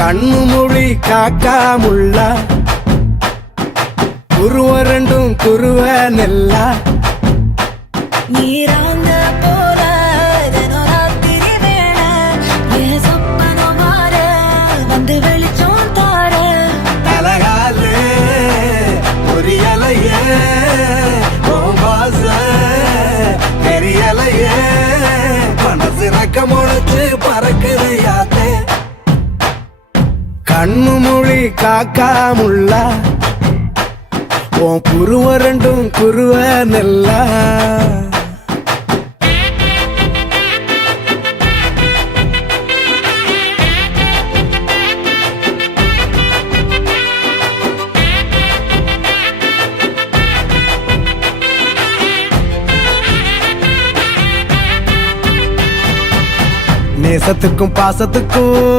கண்ணு மொழி காக்காமுள்ள குருவ ரெண்டும் குருவ நெல்லா நீராங்க போல தினராத்திரி வேண என் சொப்பனம் மாற வந்து வெளிச்சம் தார தலகாலே பொரியலையே ஓம்பாச பெரியலையே மனசு ரக்க முளைச்சு பறக்குது யாத்தே கண்ணு மொழி காக்காமுள்ள உன் குருவ ரெண்டும் குருவ நெல்லா நேசத்துக்கும் பாசத்துக்கும்